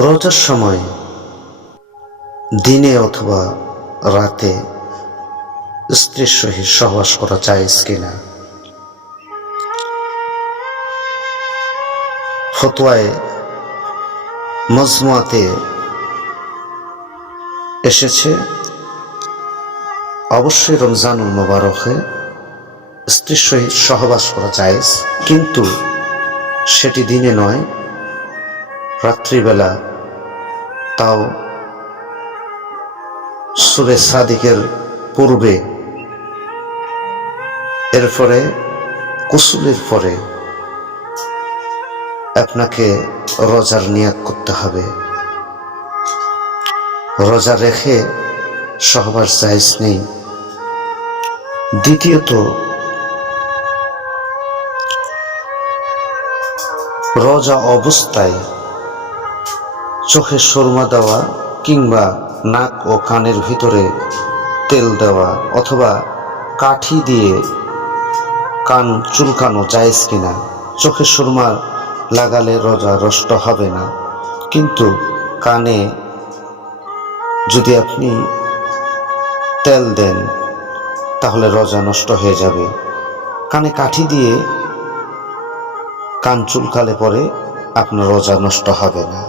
রোজার সময় দিনে অথবা রাতে স্ত্রীর সহিত সহবাস করা জায়েজ কিনা? ফতোয়ায়ে মজমুয়াতে এসেছে অবশ্যই রমজানুল মুবারকে স্ত্রীর সহিত সহবাস করা জায়েজ, কিন্তু সেটি দিনে নয়, রাত্রিবেলা, তাও সূরা সাদিকের পূর্বে, এরপরে গোসলের পরে আপনাকে রোজার নিয়াত করতে হবে। রোজা রেখে সহবাস জায়েজ নেই। দ্বিতীয়ত, রোজা অবস্থায় চোখে সুরমা দেওয়া কিংবা নাক ও কানের ভিতরে তেল দেওয়া অথবা কাঠি দিয়ে কান চুলকানো জায়েজ কিনা? চোখে সুরমা লাগালে রোজা নষ্ট হবে না, কিন্তু কানে যদি আপনি তেল দেন তাহলে রোজা নষ্ট হয়ে যাবে। কানে কাঠি দিয়ে কান চুলকালে পরে আপনার রোজা নষ্ট হবে না।